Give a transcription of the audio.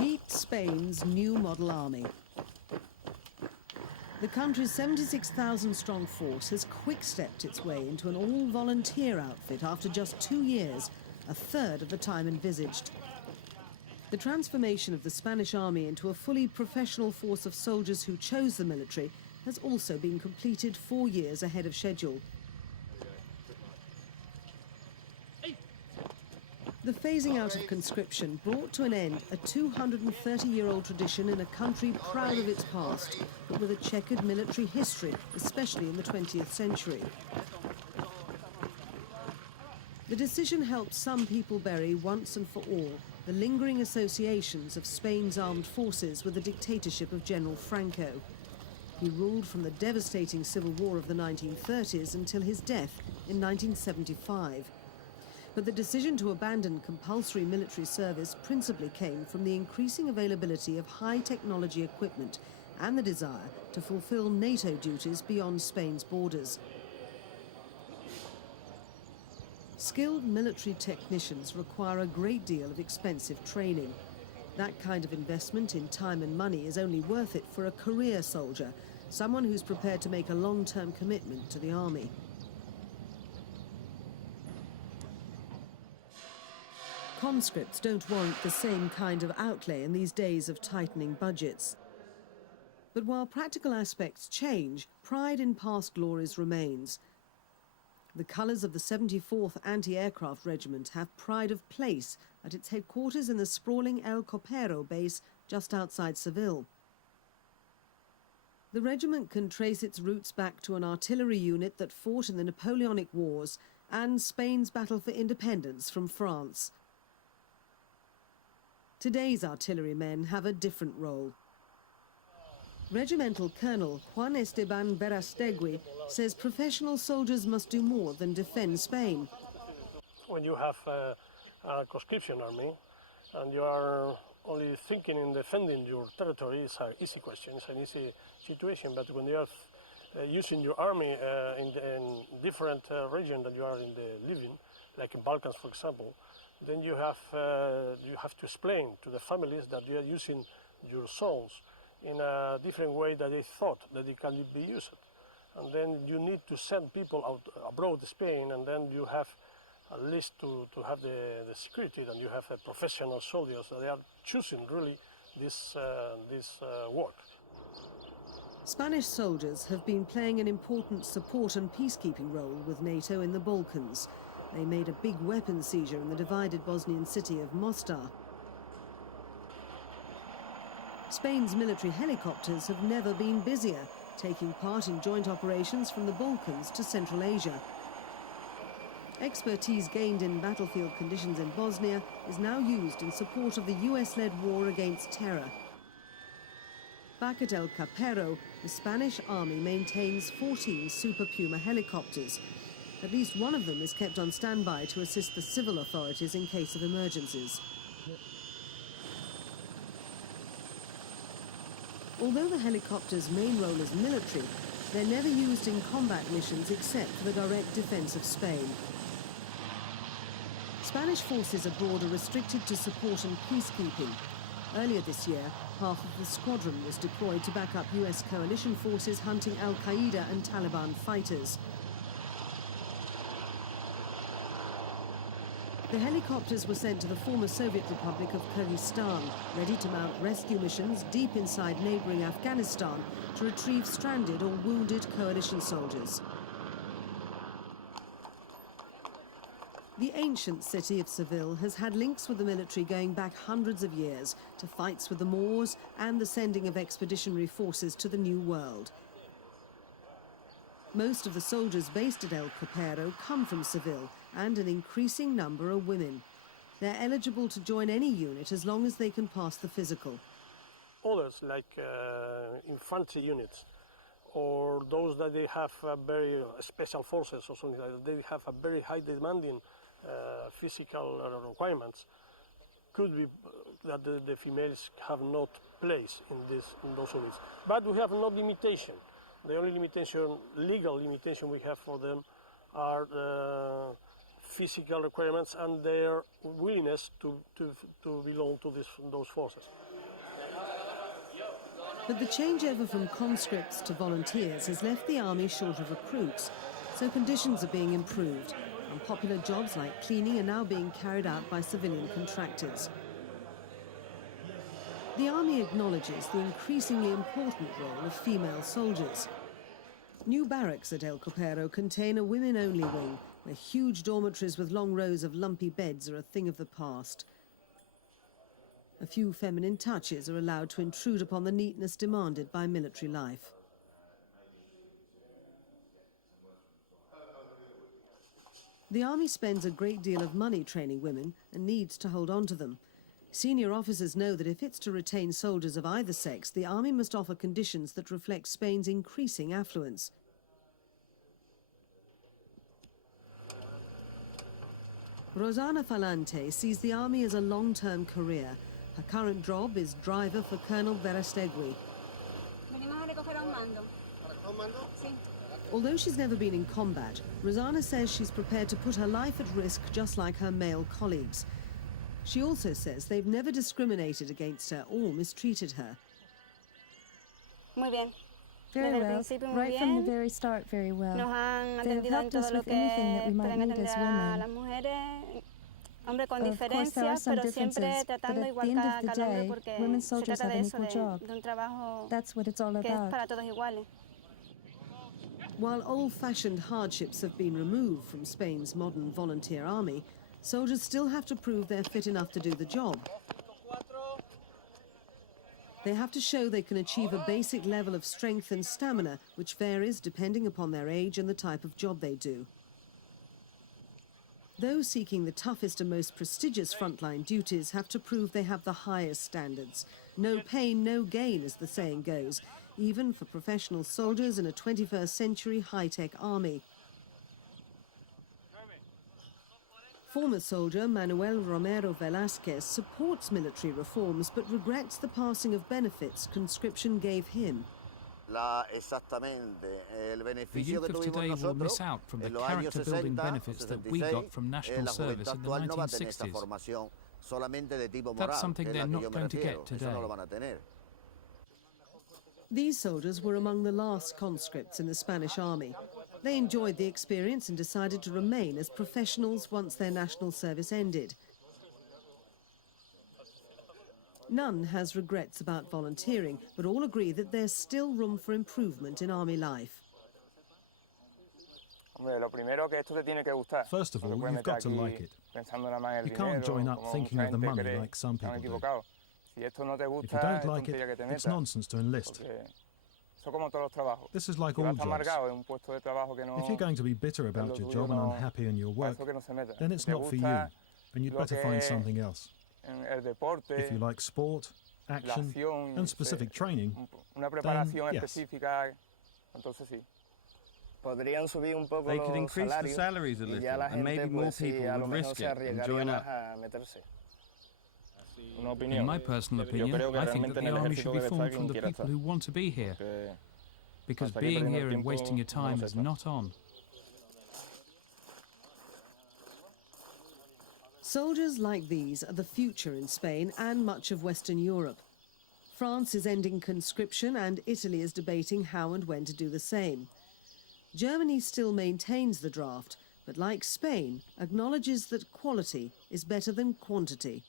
Meet Spain's new model army. The country's 76,000-strong force has quick-stepped its way into an all-volunteer outfit after just 2 years, a third of the time envisaged. The transformation of the Spanish army into a fully professional force of soldiers who chose the military has also been completed 4 years ahead of schedule. The phasing out of conscription brought to an end a 230-year-old tradition in a country proud of its past, but with a checkered military history, especially in the 20th century. The decision helped some people bury once and for all the lingering associations of Spain's armed forces with the dictatorship of General Franco. He ruled from the devastating civil war of the 1930s until his death in 1975. But the decision to abandon compulsory military service principally came from the increasing availability of high-technology equipment and the desire to fulfill NATO duties beyond Spain's borders. Skilled military technicians require a great deal of expensive training. That kind of investment in time and money is only worth it for a career soldier, someone who's prepared to make a long-term commitment to the army. Conscripts don't warrant the same kind of outlay in these days of tightening budgets. But while practical aspects change, pride in past glories remains. The colours of the 74th Anti-Aircraft Regiment have pride of place at its headquarters in the sprawling El Copero base just outside Seville. The regiment can trace its roots back to an artillery unit that fought in the Napoleonic Wars and Spain's battle for independence from France. Today's artillerymen have a different role. Regimental Colonel Juan Esteban Verastegui says professional soldiers must do more than defend Spain. When you have a conscription army and you are only thinking in defending your territory, it's an easy question, it's an easy situation. But when you are using your army in different regions that you are living, like in Balkans, for example, then you have to explain to the families that you are using your souls in a different way that they thought that it can be used. And then you need to send people out abroad Spain, and then you have at least to have the security, and you have professional soldiers that they are choosing really this work. Spanish soldiers have been playing an important support and peacekeeping role with NATO in the Balkans. They made a big weapon seizure in the divided Bosnian city of Mostar. Spain's military helicopters have never been busier, taking part in joint operations from the Balkans to Central Asia. Expertise gained in battlefield conditions in Bosnia is now used in support of the US-led war against terror. Back at El Copero, the Spanish army maintains 14 Super Puma helicopters. At least one of them is kept on standby to assist the civil authorities in case of emergencies. Although the helicopters' main role is military, they're never used in combat missions except for the direct defense of Spain. Spanish forces abroad are restricted to support and peacekeeping. Earlier this year, half of the squadron was deployed to back up US coalition forces hunting Al-Qaeda and Taliban fighters. The helicopters were sent to the former Soviet Republic of Kyrgyzstan, ready to mount rescue missions deep inside neighbouring Afghanistan to retrieve stranded or wounded coalition soldiers. The ancient city of Seville has had links with the military going back hundreds of years to fights with the Moors and the sending of expeditionary forces to the New World. Most of the soldiers based at El Copero come from Seville, and an increasing number are women. They're eligible to join any unit as long as they can pass the physical. Others, like infantry units, or those that they have very special forces or something like that, they have a very high demanding physical requirements, could be that the females have not place in those units. But we have no limitation. The only limitation, legal limitation we have for them are the physical requirements and their willingness to belong to those forces. But the changeover from conscripts to volunteers has left the army short of recruits, so conditions are being improved. Unpopular jobs like cleaning are now being carried out by civilian contractors. The army acknowledges the increasingly important role of female soldiers. New barracks at El Copero contain a women-only wing, where huge dormitories with long rows of lumpy beds are a thing of the past. A few feminine touches are allowed to intrude upon the neatness demanded by military life. The army spends a great deal of money training women and needs to hold on to them. Senior officers know that if it's to retain soldiers of either sex, the army must offer conditions that reflect Spain's increasing affluence. Rosana Falante sees the army as a long-term career. Her current job is driver for Colonel Verastegui. Although she's never been in combat, Rosana says she's prepared to put her life at risk just like her male colleagues. She also says they've never discriminated against her or mistreated her. Very well. Right from the very start, very well. They have helped us with anything that we might need as women. Of course, there are some differences, but at the end of the day, women soldiers have an equal job. That's what it's all about. While old-fashioned hardships have been removed from Spain's modern volunteer army, soldiers still have to prove they're fit enough to do the job. They have to show they can achieve a basic level of strength and stamina, which varies depending upon their age and the type of job they do. Those seeking the toughest and most prestigious frontline duties have to prove they have the highest standards. No pain, no gain, as the saying goes, even for professional soldiers in a 21st century high-tech army. Former soldier Manuel Romero Velazquez supports military reforms but regrets the passing of benefits conscription gave him. The youth of today will miss out from the character-building benefits that we got from national service in the 1960s. That's something they're not going to get today. These soldiers were among the last conscripts in the Spanish army. They enjoyed the experience and decided to remain as professionals once their national service ended. None has regrets about volunteering, but all agree that there's still room for improvement in army life. First of all, you've got to like it. You can't join up thinking of the money like some people do. If you don't like it, it's nonsense to enlist. This is like all jobs. If you're going to be bitter about your job and unhappy in your work, then it's not for you, and you'd better find something else. If you like sport, action, and specific training, then yes. They could increase the salaries a little, and maybe more people would risk it and join up. In my personal opinion, I think that the army should be formed from the people who want to be here, because being here and wasting your time is not on. Soldiers like these are the future in Spain and much of Western Europe. France is ending conscription and Italy is debating how and when to do the same. Germany still maintains the draft, but like Spain, acknowledges that quality is better than quantity.